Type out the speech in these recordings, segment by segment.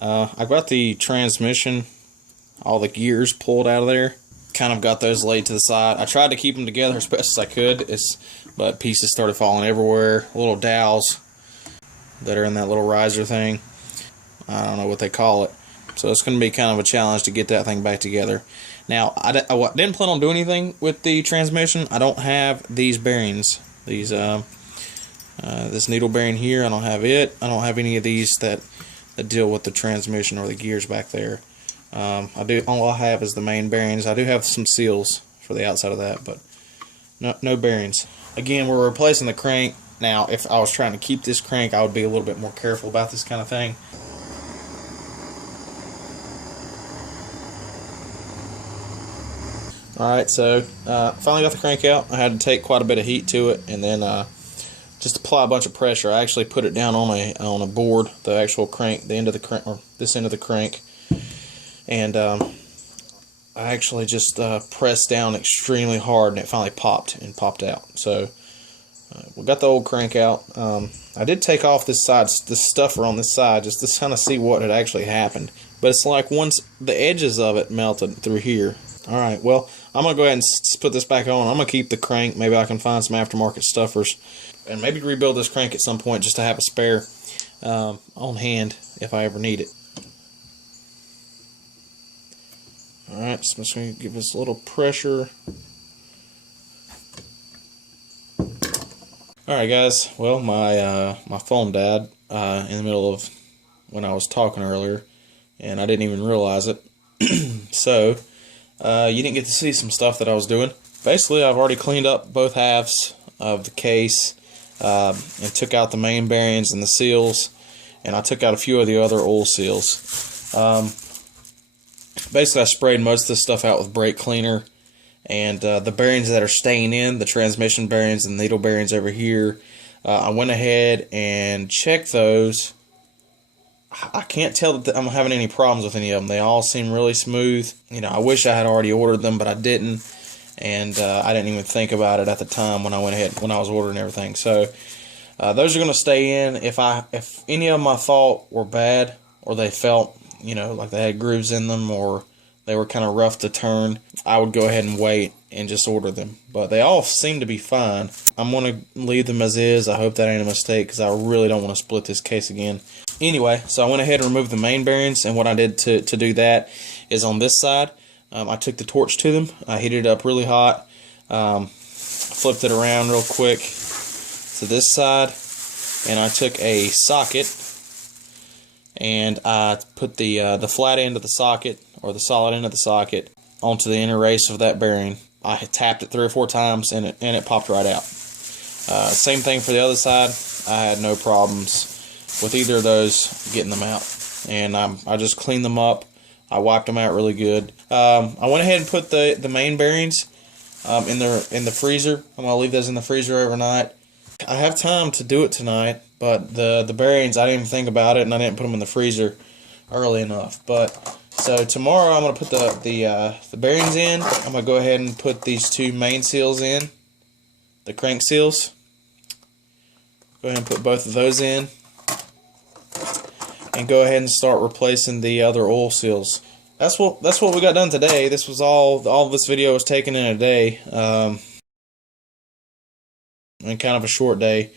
I've got the transmission, all the gears pulled out of there. Kind of got those laid to the side. I tried to keep them together as best as I could, but pieces started falling everywhere. Little dowels that are in that little riser thing. I don't know what they call it. So it's going to be kind of a challenge to get that thing back together. Now, I didn't plan on doing anything with the transmission. I don't have these bearings. These this needle bearing here, I don't have it. I don't have any of these that deal with the transmission or the gears back there. All I have is the main bearings. I do have some seals for the outside of that, but no bearings. Again, we're replacing the crank. Now, if I was trying to keep this crank, I would be a little bit more careful about this kind of thing. Alright, so finally got the crank out. I had to take quite a bit of heat to it, and then just apply a bunch of pressure. I actually put it down on a board, the actual crank, the end of the crank, or this end of the crank, and I actually just pressed down extremely hard, and it finally popped out. So we got the old crank out. I did take off this stuffer on this side just to kind of see what had actually happened, but it's like once the edges of it melted through here. Alright, well, I'm going to go ahead and put this back on. I'm going to keep the crank. Maybe I can find some aftermarket stuffers and maybe rebuild this crank at some point just to have a spare on hand if I ever need it. Alright, so I'm just going to give this a little pressure. Alright guys, well, my phone died in the middle of when I was talking earlier, and I didn't even realize it. So you didn't get to see some stuff that I was doing. Basically, I've already cleaned up both halves of the case and took out the main bearings and the seals, and I took out a few of the other oil seals. Basically, I sprayed most of this stuff out with brake cleaner, and the bearings that are staying in, the transmission bearings and needle bearings over here, I went ahead and checked those. I can't tell that I'm having any problems with any of them. They all seem really smooth. You know, I wish I had already ordered them, but I didn't, and I didn't even think about it at the time when I was ordering everything. So those are going to stay in. If any of them I thought were bad, or they felt, you know, like they had grooves in them, or they were kind of rough to turn, I would go ahead and wait and just order them. But they all seem to be fine. I'm going to leave them as is. I hope that ain't a mistake, because I really don't want to split this case again. Anyway, so I went ahead and removed the main bearings, and what I did to do that is on this side, I took the torch to them. I heated it up really hot, flipped it around real quick to this side, and I took a socket, and I put the flat end of the socket, or the solid end of the socket, onto the inner race of that bearing. I had tapped it 3 or 4 times, and it popped right out. Same thing for the other side. I had no problems with either of those getting them out, and I just cleaned them up. I wiped them out really good. I went ahead and put the main bearings in the freezer. I'm gonna leave those in the freezer overnight. I have time to do it tonight, but the bearings, I didn't even think about it, and I didn't put them in the freezer early enough. But so tomorrow I'm gonna put the bearings in. I'm gonna go ahead and put these 2 main seals in, the crank seals. Go ahead and put both of those in, and go ahead and start replacing the other oil seals. That's what we got done today. This was all this video was taken in a day, and kind of a short day.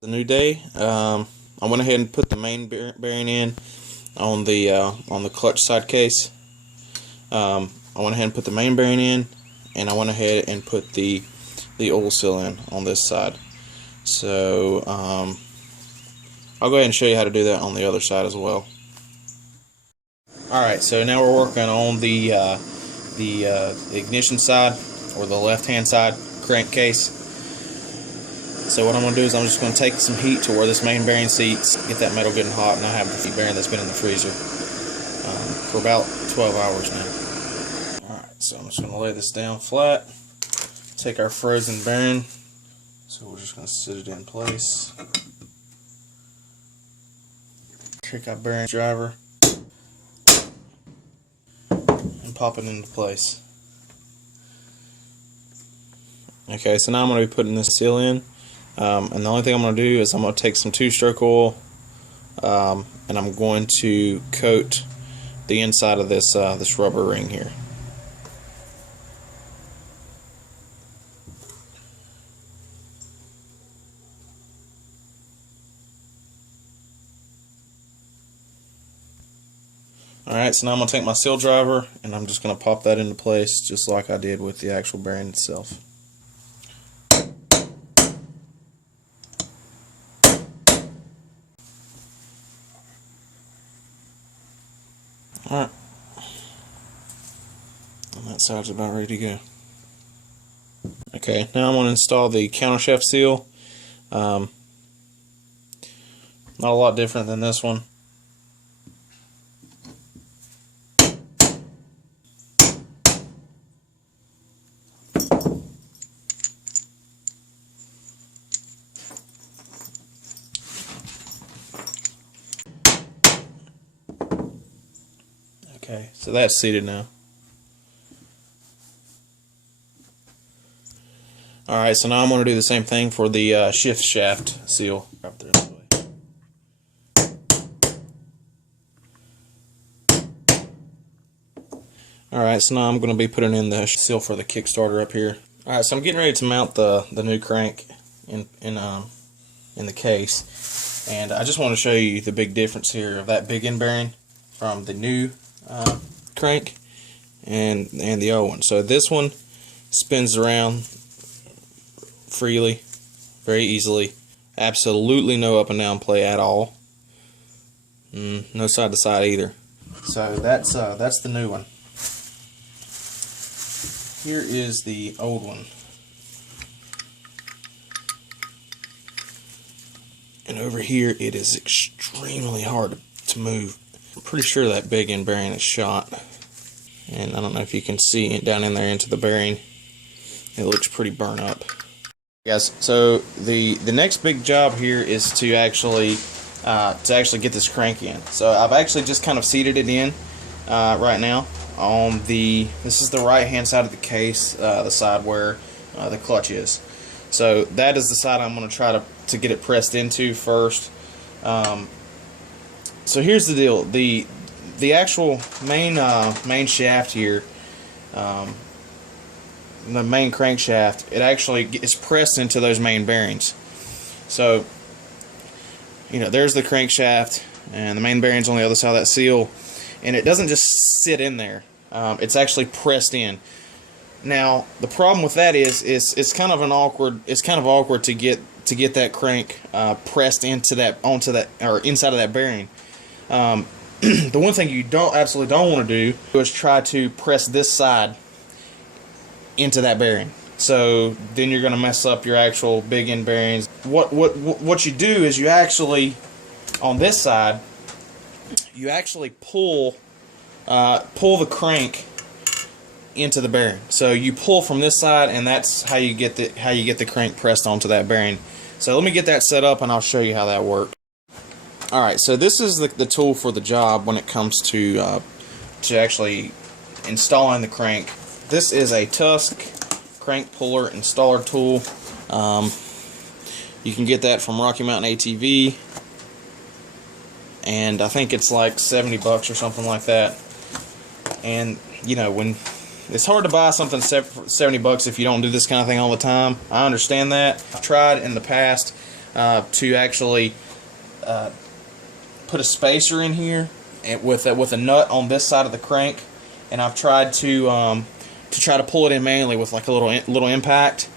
The new day, I went ahead and put the main bearing in on the clutch side case. I went ahead and put the main bearing in, and I went ahead and put the oil seal in on this side. So I'll go ahead and show you how to do that on the other side as well. Alright, so now we're working on the ignition side, or the left-hand side crankcase. So what I'm going to do is I'm just going to take some heat to where this main bearing seats, get that metal getting hot, and I have the bearing that's been in the freezer for about 12 hours now. Alright, so I'm just going to lay this down flat, take our frozen bearing, so we're just going to sit it in place. Take our bearing driver and pop it into place. Okay, so now I'm going to be putting this seal in, and the only thing I'm going to do is I'm going to take some 2-stroke oil, and I'm going to coat the inside of this this rubber ring here. Alright, so now I'm going to take my seal driver and I'm just going to pop that into place just like I did with the actual bearing itself. Alright, and that side's about ready to go. Okay, now I'm going to install the countershaft seal. Not a lot different than this one. Okay, so that's seated now. Alright, so now I'm going to do the same thing for the shift shaft seal. Alright, so now I'm going to be putting in the seal for the Kickstarter up here. Alright, so I'm getting ready to mount the new crank in the case. And I just want to show you the big difference here of that big end bearing from the new crank and the old one. So this one spins around freely, very easily. Absolutely no up and down play at all. No side to side either. So that's the new one. Here is the old one. And over here it is extremely hard to move. I'm pretty sure that big end bearing is shot. And I don't know if you can see it down in there into the bearing. It looks pretty burnt up. Guys, so the next big job here is to actually get this crank in. So I've actually just kind of seated it in right now on this is the right hand side of the case, the side where the clutch is. So that is the side I'm going to try to get it pressed into first. So here's the deal: the actual main shaft here, the main crankshaft, it actually is pressed into those main bearings. So there's the crankshaft, and the main bearing's on the other side of that seal, and it doesn't just sit in there. It's actually pressed in. Now the problem with that is it's kind of awkward to get that crank pressed onto that or inside of that bearing. The one thing you absolutely don't want to do is try to press this side into that bearing. So then you're going to mess up your actual big end bearings. What you do is you actually, on this side, you actually pull the crank into the bearing. So you pull from this side, and that's how you get the crank pressed onto that bearing. So let me get that set up and I'll show you how that works. Alright, so this is the tool for the job when it comes to actually installing the crank. This is a Tusk crank puller installer tool. You can get that from Rocky Mountain ATV, and I think it's like $70 or something like that. And when it's hard to buy something for $70 if you don't do this kind of thing all the time. I understand that. I've tried in the past to actually put a spacer in here and with a nut on this side of the crank, and I've tried to try to pull it in manually with like a little impact,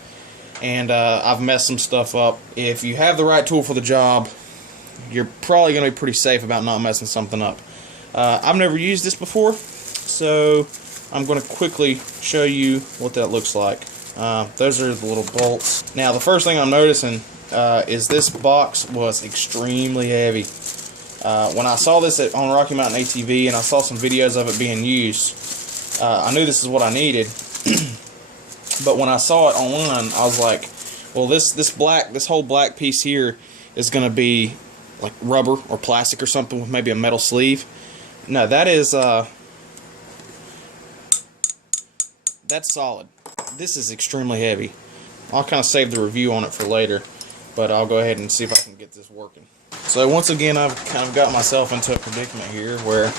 and I've messed some stuff up. If you have the right tool for the job, you're probably going to be pretty safe about not messing something up. I've never used this before, so I'm going to quickly show you what that looks like. Those are the little bolts. Now the first thing I'm noticing is this box was extremely heavy. When I saw this on Rocky Mountain ATV and I saw some videos of it being used, I knew this is what I needed. But when I saw it online, I was like, well, this whole black piece here is going to be like rubber or plastic or something with maybe a metal sleeve. No, that's solid. This is extremely heavy. I'll kind of save the review on it for later, but I'll go ahead and see if I can get this working. So once again, I've kind of got myself into a predicament here where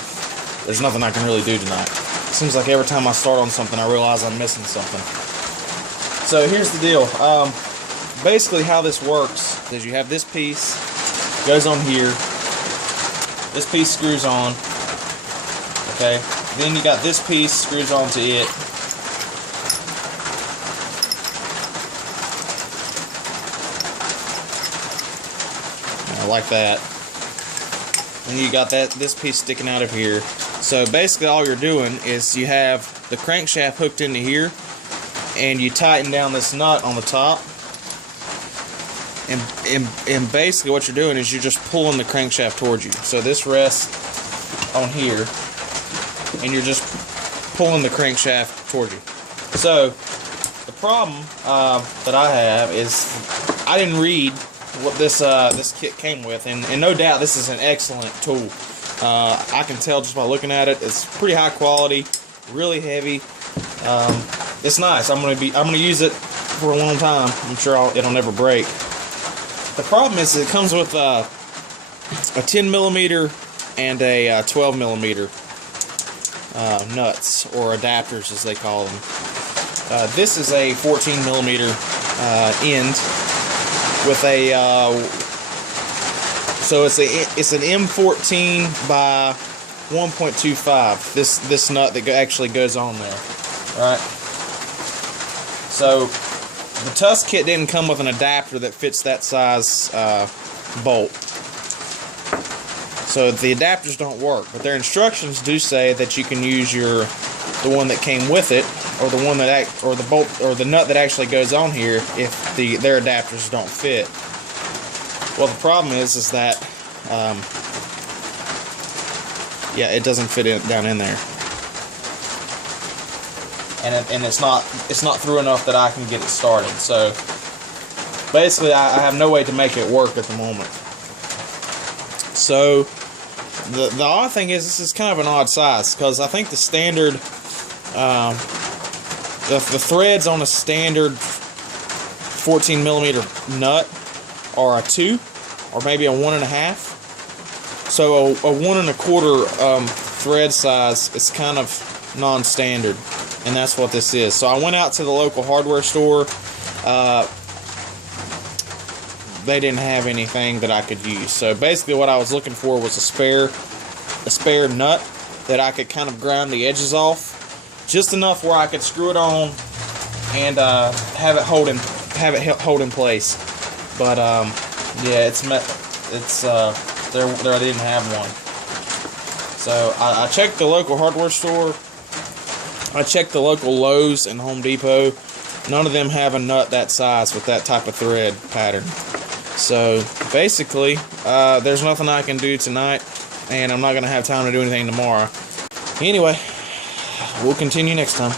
there's nothing I can really do tonight. It seems like every time I start on something, I realize I'm missing something. So here's the deal. Basically how this works is you have this piece, goes on here, this piece screws on, okay, then you got this piece screws onto it, like that, and you got this piece sticking out of here. So basically all you're doing is you have the crankshaft hooked into here, and you tighten down this nut on the top, and basically what you're doing is you're just pulling the crankshaft towards you. So this rests on here, and you're just pulling the crankshaft towards you. So the problem that I have is I didn't read what this kit came with, and no doubt this is an excellent tool. I can tell just by looking at it. It's pretty high quality, really heavy. It's nice. I'm gonna use it for a long time. I'm sure it'll never break. The problem is it comes with a 10mm and a 12mm nuts, or adapters as they call them. This is a 14mm end with a so it's an M14 by 1.25. This nut that actually goes on there. All right. So the Tusk kit didn't come with an adapter that fits that size bolt. So the adapters don't work, but their instructions do say that you can use the one that came with it, or the one that the bolt or the nut that actually goes on here if their adapters don't fit. Well, the problem is that yeah, it doesn't fit down in there, and it's not through enough that I can get it started. So basically, I have no way to make it work at the moment. So the odd thing is, this is kind of an odd size, because I think the standard the threads on a standard 14mm nut are a 2 or maybe a 1.5. So a 1 1/4 thread size is kind of non-standard, and that's what this is. So I went out to the local hardware store. They didn't have anything that I could use. So basically what I was looking for was a spare nut that I could kind of grind the edges off, just enough where I could screw it on and have it hold in place. But yeah, there I didn't have one. So I checked the local hardware store. I checked the local Lowe's and Home Depot. None of them have a nut that size with that type of thread pattern. So basically, there's nothing I can do tonight, and I'm not going to have time to do anything tomorrow. Anyway, we'll continue next time.